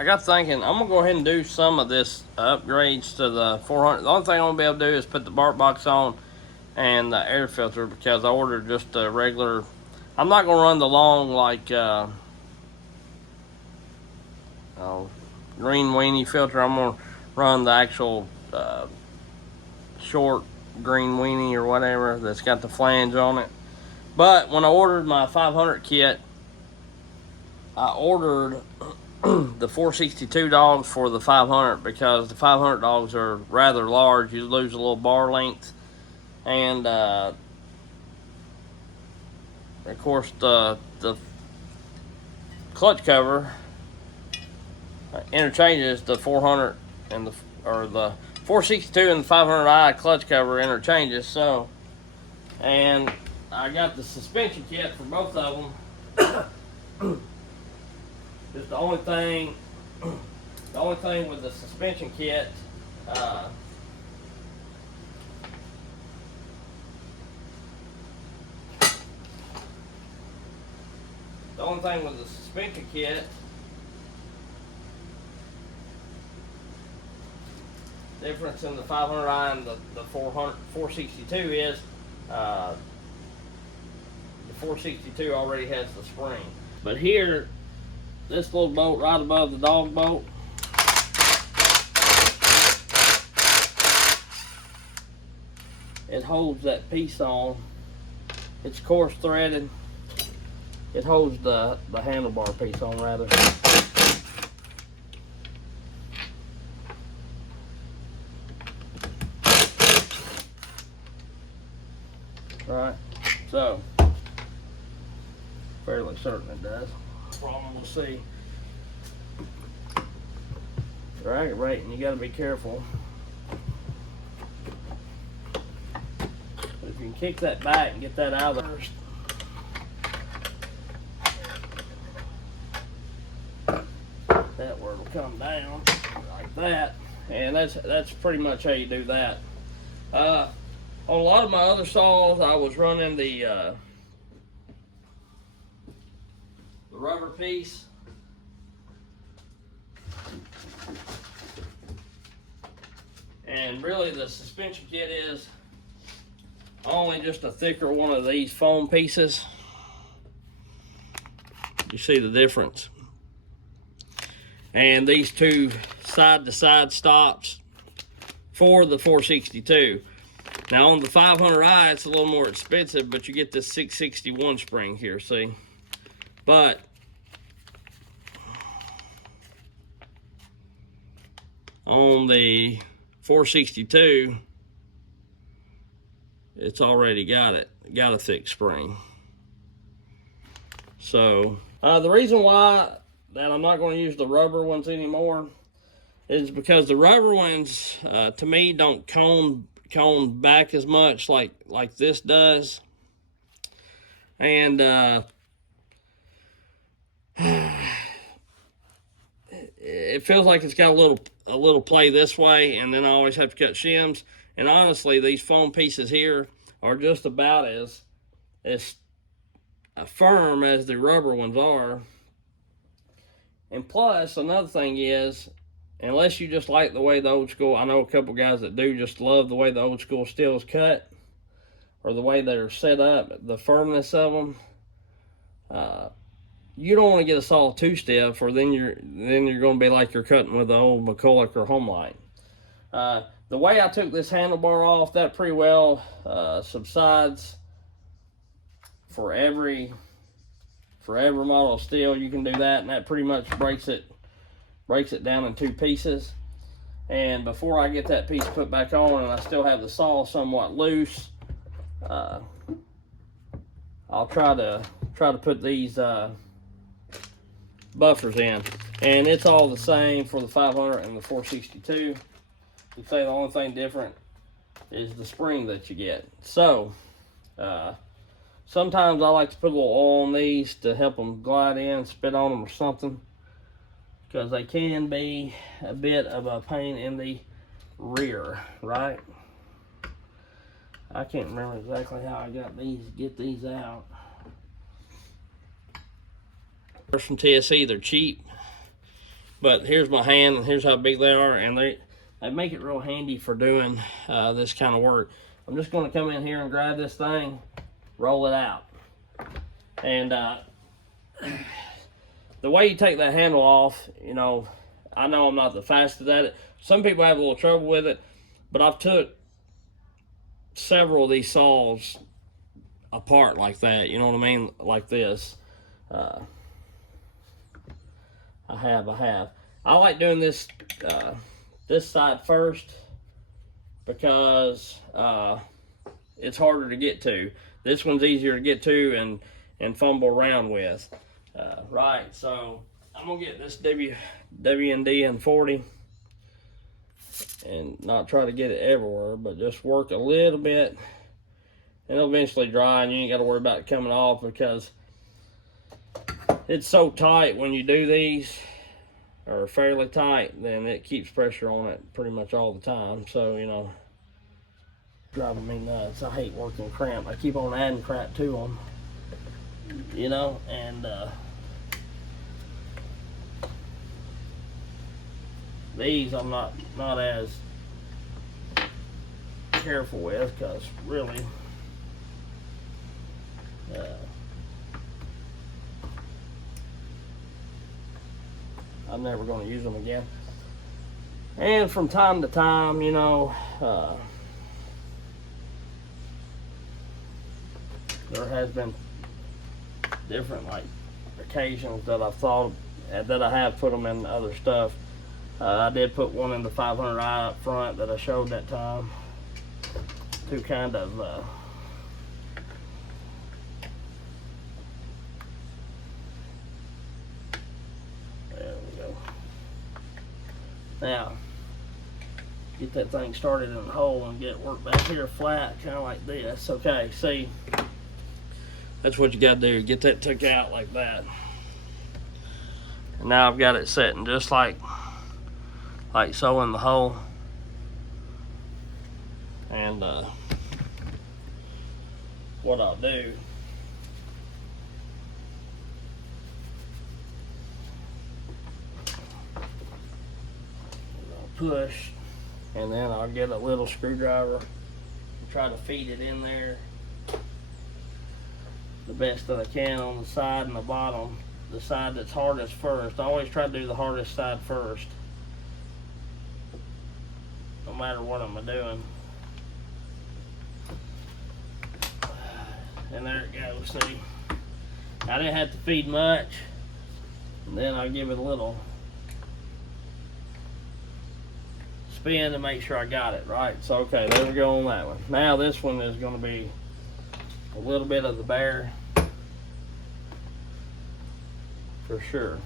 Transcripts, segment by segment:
I got thinking, I'm gonna go ahead and do some of this upgrades to the 400. The only thing I'm gonna be able to do is put the bark box on and the air filter, because I ordered just a regular. I'm not gonna run the long, like green weenie filter. I'm gonna run the actual short green weenie or whatever that's got the flange on it. But when I ordered my 500 kit, I ordered the 462 dogs for the 500, because the 500 dogs are rather large. You lose a little bar length, and of course the clutch cover interchanges the 400 and the 462 and the 500i clutch cover interchanges. So, and I got the suspension kit for both of them. Just the only thing with the suspension kit, difference in the 500i and the 462 is the 462 already has the spring. But here, this little bolt right above the dog bolt, it holds that piece on. It's coarse threaded. It holds the handlebar piece on, rather. Right, so fairly certain it does. Problem, we'll see. Drag it right, and you got to be careful. But if you can kick that back and get that out of there first. That word will come down like that, and that's pretty much how you do that. On a lot of my other saws, I was running the rubber piece. And really the suspension kit is only just a thicker one of these foam pieces. You see the difference. And these two side-to-side stops for the 462. Now on the 500i, it's a little more expensive, but you get this 661 spring here, see? But on the 462, it's already got a thick spring. So the reason why that I'm not going to use the rubber ones anymore is because the rubber ones, to me, don't cone back as much like this does. And it feels like it's got a little play this way, and then I always have to cut shims. And honestly, these foam pieces here are just about as firm as the rubber ones are. And plus, another thing is, unless you just like the way the old school, I know a couple guys that do just love the way the old school steel is cut, or the way they're set up, the firmness of them. You don't want to get a saw too stiff, or then you're going to be like you're cutting with the old McCulloch or Homelite. The way I took this handlebar off, that pretty well subsides for every model of steel. You can do that, and that pretty much breaks it down in two pieces. And before I get that piece put back on, and I still have the saw somewhat loose, I'll try to put these buffers in, and it's all the same for the 500 and the 462. You'd say the only thing different is the spring that you get. So sometimes I like to put a little oil on these to help them glide in, spit on them or something, because they can be a bit of a pain in the rear, right? I can't remember exactly how I get these out. From TSE, they're cheap. But here's my hand, and here's how big they are, and they make it real handy for doing this kind of work. I'm just going to come in here and grab this thing, roll it out. And the way you take that handle off, you know I'm not the fastest at it. Some people have a little trouble with it, but I've took several of these saws apart like that, you know what I mean, like this. I have. I like doing this this side first because it's harder to get to. This one's easier to get to and fumble around with. Right, so I'm gonna get this WD and 40 and not try to get it everywhere, but just work a little bit, and it'll eventually dry, and you ain't got to worry about it coming off because it's so tight when you do these, or fairly tight, then it keeps pressure on it pretty much all the time. So, you know, driving me nuts. I hate working cramp. I keep on adding crap to them, you know, and these I'm not as careful with because really I'm never going to use them again. And from time to time, you know, there has been different like occasions that I've thought that I have put them in other stuff. I did put one in the 500i up front that I showed that time to kind of there we go. Now get that thing started in the hole and get it worked back here flat, kind of like this. Okay, see, that's what you got to do. Get that took out like that. And now I've got it setting just like so in the hole. And what I'll do, I'll push, and then I'll get a little screwdriver and try to feed it in there the best that I can on the side and the bottom. The side that's hardest first. I always try to do the hardest side first, no matter what I'm doing. And there it goes, see. I didn't have to feed much. And then I'll give it a little spin to make sure I got it right. So, okay, there we go on that one. Now this one is going to be a little bit of the bear for sure.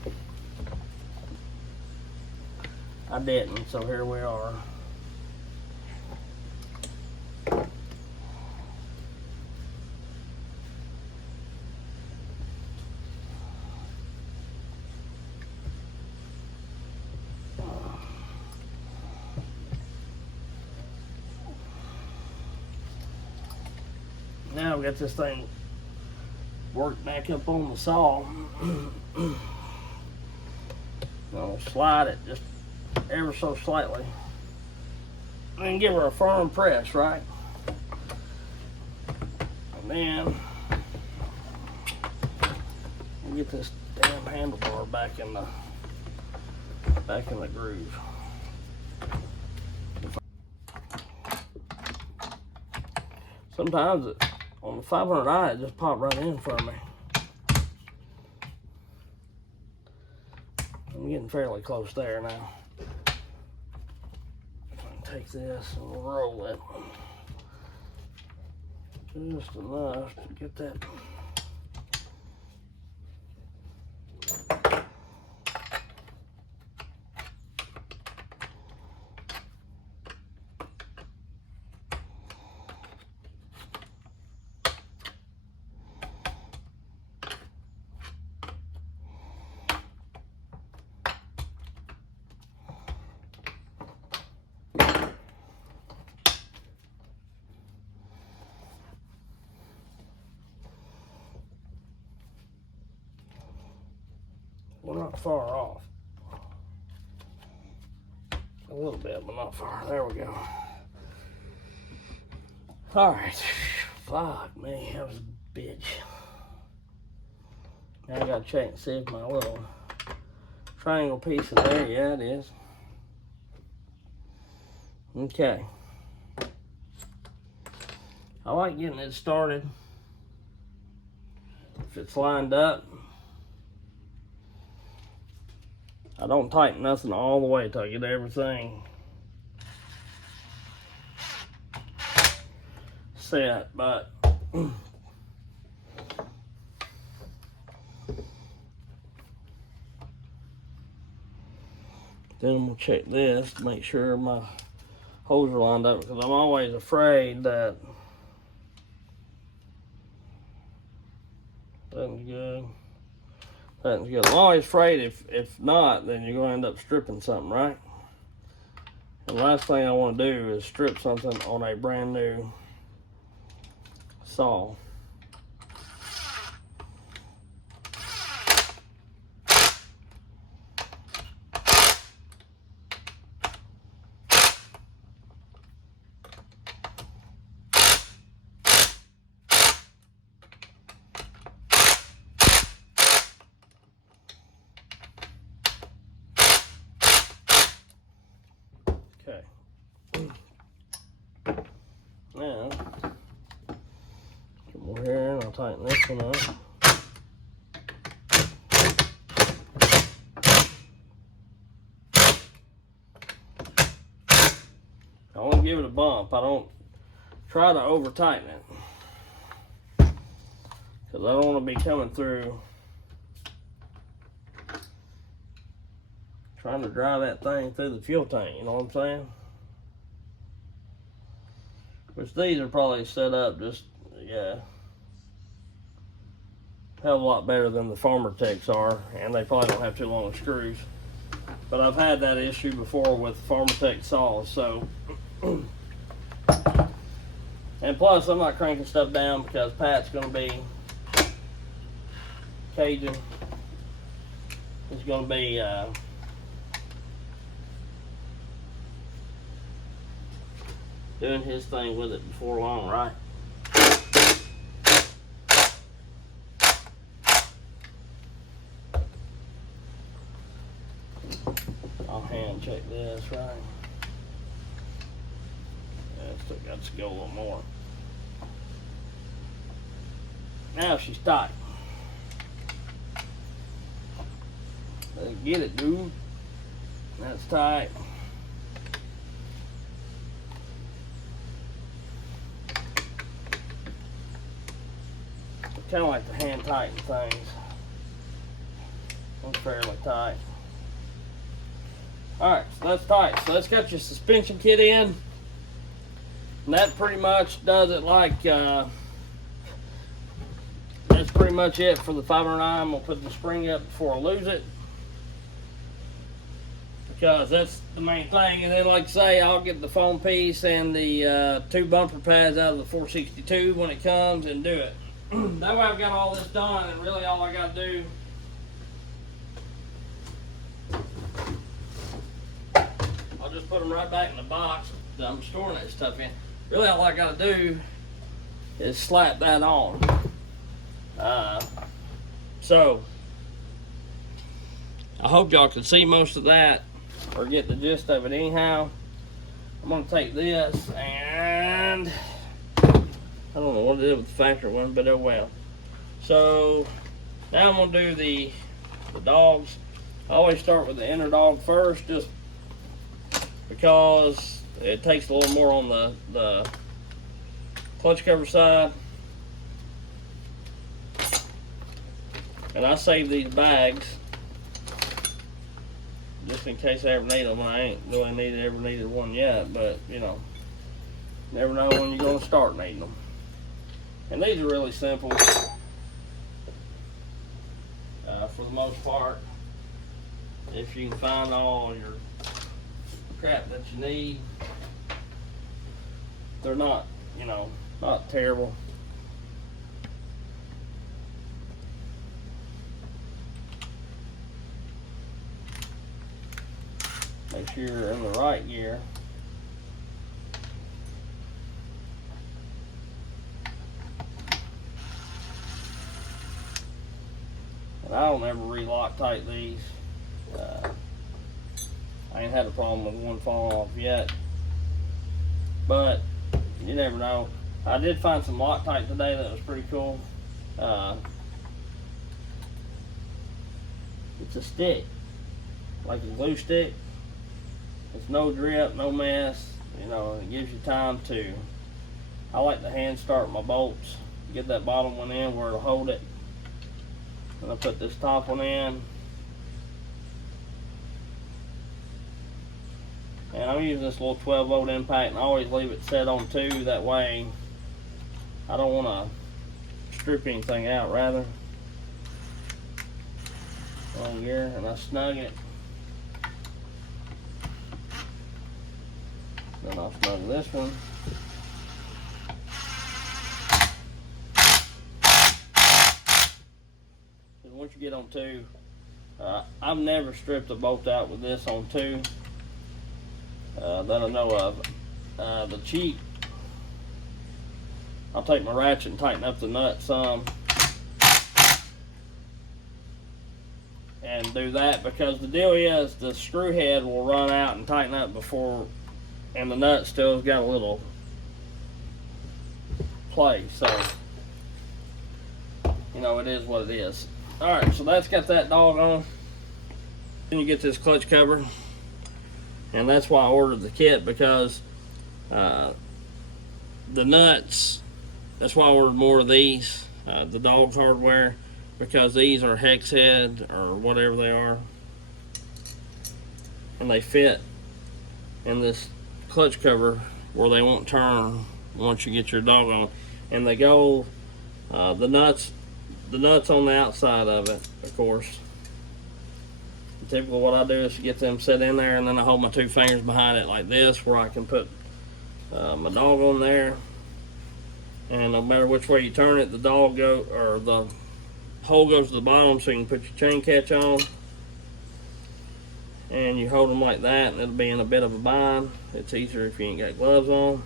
I didn't, so here we are. Now we got this thing worked back up on the saw. I'll slide it just ever so slightly and give her a firm press, right? And then we'll get this damn handlebar back in the groove. Sometimes on the 500i it just popped right in for me. I'm getting fairly close there now. Take this and we'll roll it just enough to get that. We're not far off. A little bit, but not far. There we go. All right. Fuck me, that was a bitch. Now I gotta check and see if my little triangle piece is there. Yeah, it is. Okay. I like getting it started. If it's lined up, I don't tighten nothing all the way till I get everything set, but then we'll check this to make sure my holes are lined up, because I'm always afraid that nothing's good. Nothing's good. I'm always afraid if not, then you're going to end up stripping something, right? And the last thing I want to do is strip something on a brand new saw. Okay. Now, come over here and I'll tighten this one up. I want to give it a bump. I don't try to over tighten it, because I don't want to be coming through trying to drive that thing through the fuel tank, you know what I'm saying? Which these are probably set up just, yeah, hell of a lot better than the Farmer Techs are, and they probably don't have too long of screws. But I've had that issue before with Farmer Tech saws, so. And plus, I'm not cranking stuff down because Pat's going to be Cajun. He's going to be doing his thing with it before long, right? I'll hand check this, right? Yeah, it's still got to go a little more. Now she's tight. Let's get it, dude. That's tight. Kind of like the hand tighten things. It's fairly tight. Alright, so that's tight. So let's get your suspension kit in. And that pretty much does it. Like, that's pretty much it for the 509. I'm going to put the spring up before I lose it, because that's the main thing. And then, like I say, I'll get the foam piece and the 2 bumper pads out of the 462 when it comes and do it. That way I've got all this done, and really all I got to do, I'll just put them right back in the box that I'm storing that stuff in. Really all I got to do is slap that on. So I hope y'all can see most of that or get the gist of it anyhow. I'm going to take this, and I don't know what it is with the factory one, but oh well. So now I'm going to do the dogs. I always start with the inner dog first, just because it takes a little more on the clutch cover side. And I save these bags just in case I ever need them. I ain't really ever needed one yet, but you know, never know when you're going to start needing them. And these are really simple for the most part. If you can find all your crap that you need, they're not, you know, not terrible. Make sure you're in the right gear. And I don't ever re-Loctite these. I ain't had a problem with one falling off yet, but you never know. I did find some Loctite today that was pretty cool. It's a stick, like a glue stick. It's no drip, no mess. You know, it gives you time to. I like to hand start my bolts. Get that bottom one in where it'll hold it. And I put this top one in. And I'm using this little 12-volt impact, and I always leave it set on 2. That way, I don't want to strip anything out, rather. On here, and I snug it. Then I'll snug this one. Because once you get on 2, I've never stripped a bolt out with this on 2 that I know of. The cheap, I'll take my ratchet and tighten up the nut some. And do that, because the deal is the screw head will run out and tighten up before, and the nut still's got a little play, so you know, it is what it is. Alright, so that's got that dog on. Then you get this clutch cover, and that's why I ordered the kit, because the nuts, that's why I ordered more of these, the dawg hardware, because these are hex head or whatever they are, and they fit in this clutch cover where they won't turn once you get your dawg on. And they go, the nuts on the outside of it, of course. Typically what I do is get them set in there, and then I hold my 2 fingers behind it like this, where I can put my dawg on there, and no matter which way you turn it, the dawg go, or the hole goes to the bottom, so you can put your chain catch on, and you hold them like that, and it'll be in a bit of a bind. It's easier if you ain't got gloves on.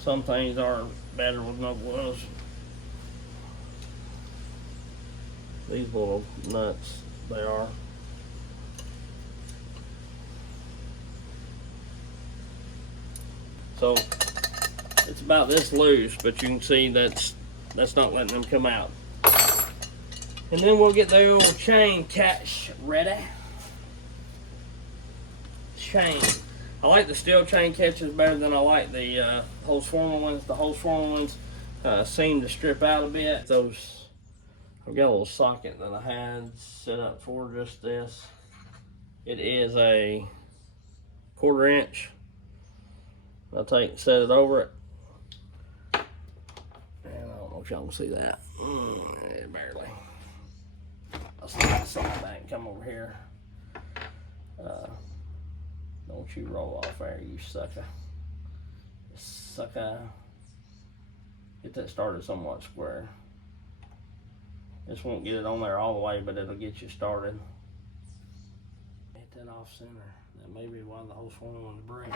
Some things are better with no gloves. These little nuts, they are. So it's about this loose, but you can see that's not letting them come out. And then we'll get the old chain catch ready. Chain. I like the steel chain catches better than I like the hose former ones. The hose former ones seem to strip out a bit. Those, I've got a little socket that I had set up for just this. It is a 1/4 inch. I'll take and set it over it. And I don't know if y'all can see that. Barely. I'll slide back and come over here. Don't you roll off there, you sucker. Sucker. Get that started somewhat square. This won't get it on there all the way, but it'll get you started. Hit that off center. That may be why the hose form on the break.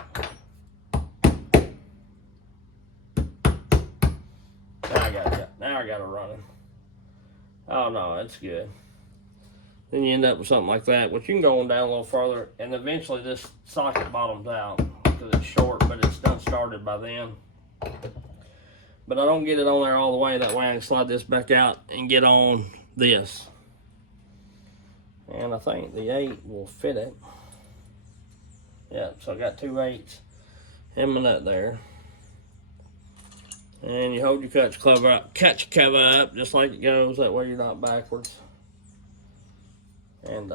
Now I got it running. Oh no, it's good. Then you end up with something like that, which you can go on down a little further, and eventually this socket bottoms out because it's short, but it's done started by then. But I don't get it on there all the way, that way I can slide this back out and get on this. And I think the 8 will fit it. Yep, so I got 2 8s in my nut there. And you hold your catch cover up just like it goes, that way you're not backwards. And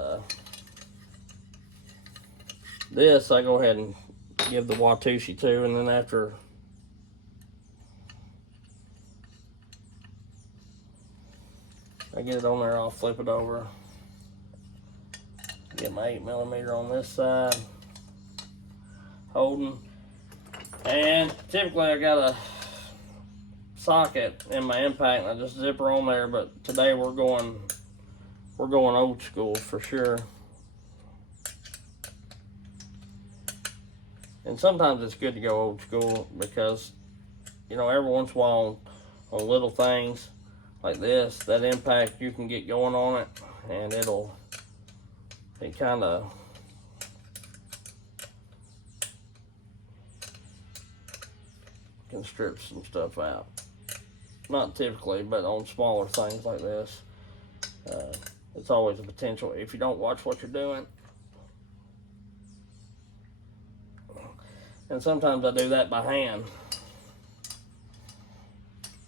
this I go ahead and give the Watusi to, and then after I get it on there, I'll flip it over. Get my 8mm on this side, holding. And typically I got a socket in my impact, and I just zip her on there. But today we're going old school for sure. And sometimes it's good to go old school because, you know, every once in a while on little things like this, that impact, you can get going on it and it kind of can strip some stuff out. Not typically, but on smaller things like this, it's always a potential if you don't watch what you're doing. And sometimes I do that by hand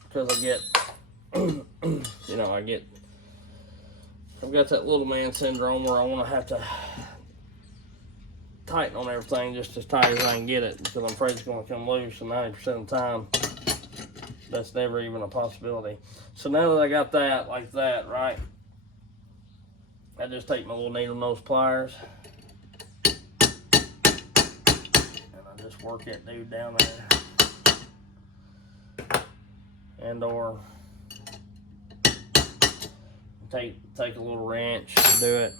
because I get, you know, I've got that little man syndrome where I want to have to tighten on everything just as tight as I can get it because I'm afraid it's going to come loose, and 90% of the time that's never even a possibility. So now that I got that like that, right, I just take my little needle nose pliers and I just work that dude down there, and or take a little wrench and do it.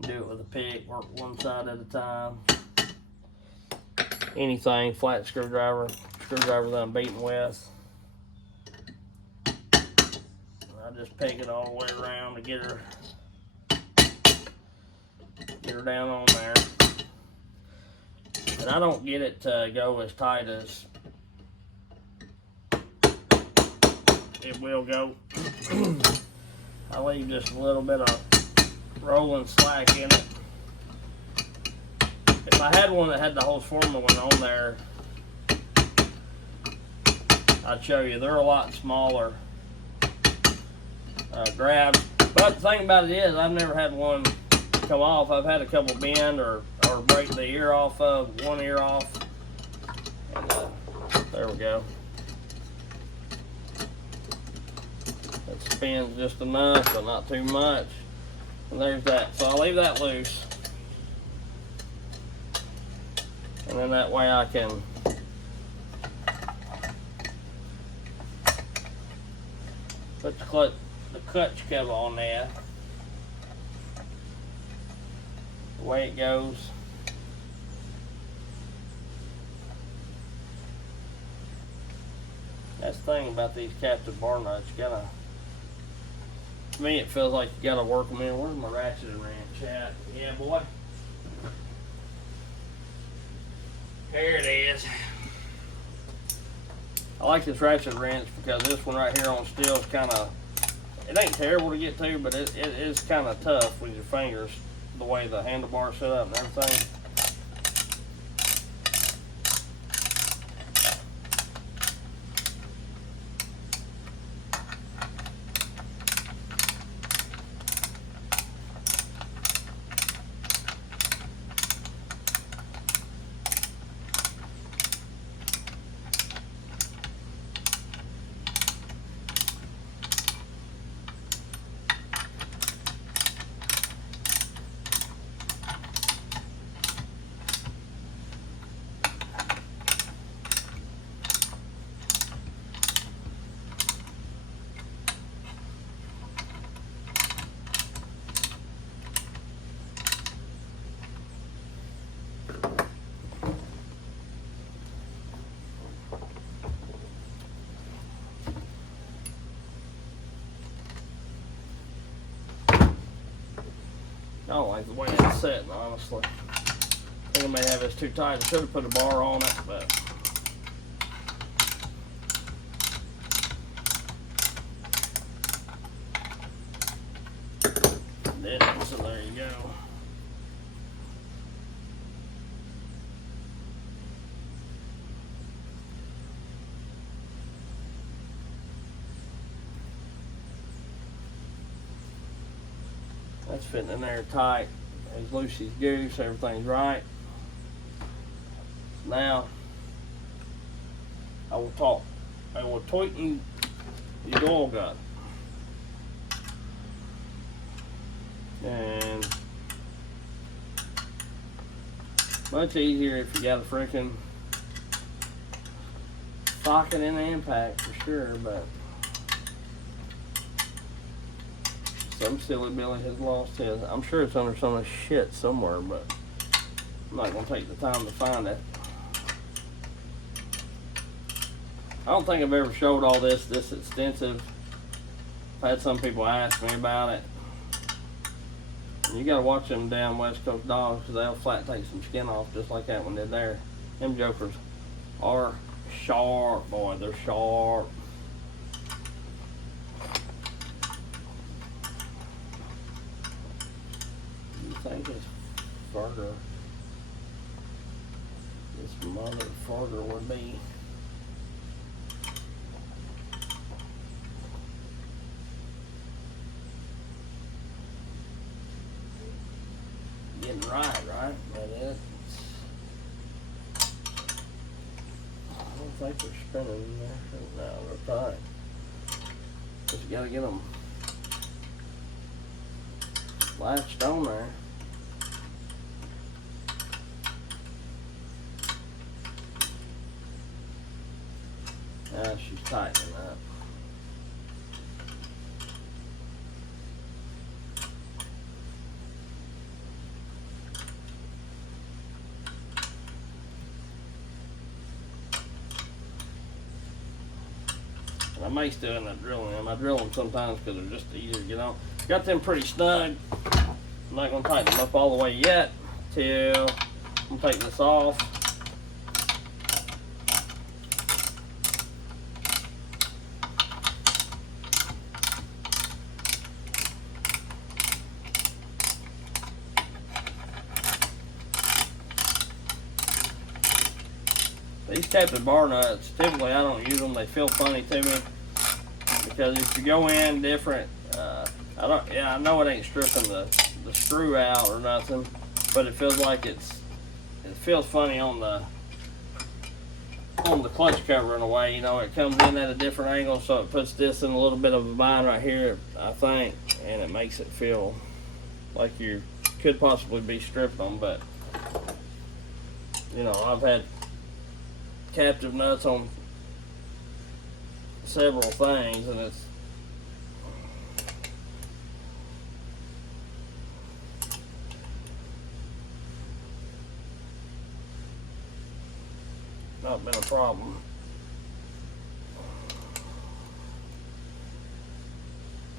Do it with a pick, work one side at a time. Anything, flat screwdriver that I'm beating with. I just peg it all the way around to get her down on there. And I don't get it to go as tight as it will go. I leave just a little bit of rolling slack in it. If I had one that had the whole formula on there, I'd show you. They're a lot smaller grabs. But the thing about it is, I've never had one come off. I've had a couple bend or break the ear off of, one ear off. And there we go. It spins just enough, but not too much. And there's that. So I'll leave that loose. And then that way I can put the clutch cover on there. The way it goes. That's the thing about these captive bar nuts. You gotta, to me, it feels like you gotta work them in. Where's my ratchet and wrench at? Yeah, boy. There it is. I like this ratchet wrench because this one right here on STIHL is kind of, it ain't terrible to get to, but it is kind of tough with your fingers, the way the handlebar's set up and everything. I don't like the way it's setting, honestly. I think I may have this too tight. I should have put a bar on it, but didn't, so there you go. That's fitting in there tight, as loose as goose, everything's right. Now, I will tighten the dawg up. And much easier if you got a freaking socket in the impact for sure, but some silly Billy has lost his. I'm sure it's under some of the shit somewhere, but I'm not going to take the time to find it. I don't think I've ever showed all this extensive. I've had some people ask me about it. You gotta watch them damn West Coast dogs, because they'll flat take some skin off just like that one did there. Them jokers are sharp, boy. They're sharp. You think this further, this mother further would be? Getting right? That is. I don't think they're spinning in there. No, they're tight. Just gotta get them latched on there. Now she's tightening up. I may still end up drilling them. I drill them sometimes because they're just easier to get on. Got them pretty snug. I'm not going to tighten them up all the way yet till I'm taking this off. These captive bar nuts, typically I don't use them. They feel funny to me because if you go in different, I know it ain't stripping the screw out or nothing, but it feels like it feels funny on the clutch cover in a way. You know, it comes in at a different angle, so it puts this in a little bit of a bind right here, I think, and it makes it feel like you could possibly be stripping them. But you know, I've had captive nuts on several things, and it's not been a problem.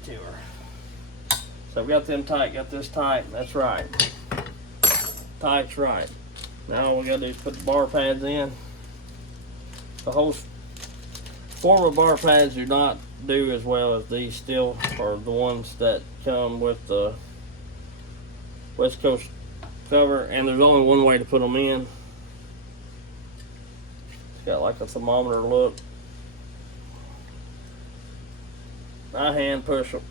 To her. So I've got them tight, got this tight, that's right. Tight's right. Now all we gotta do is put the bar pads in. The whole form of bar pads do not do as well as these still are the ones that come with the West Coast cover, and there's only one way to put them in. It's got like a thermometer look. I hand push them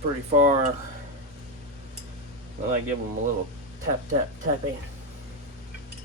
pretty far, then I give them a little tappy.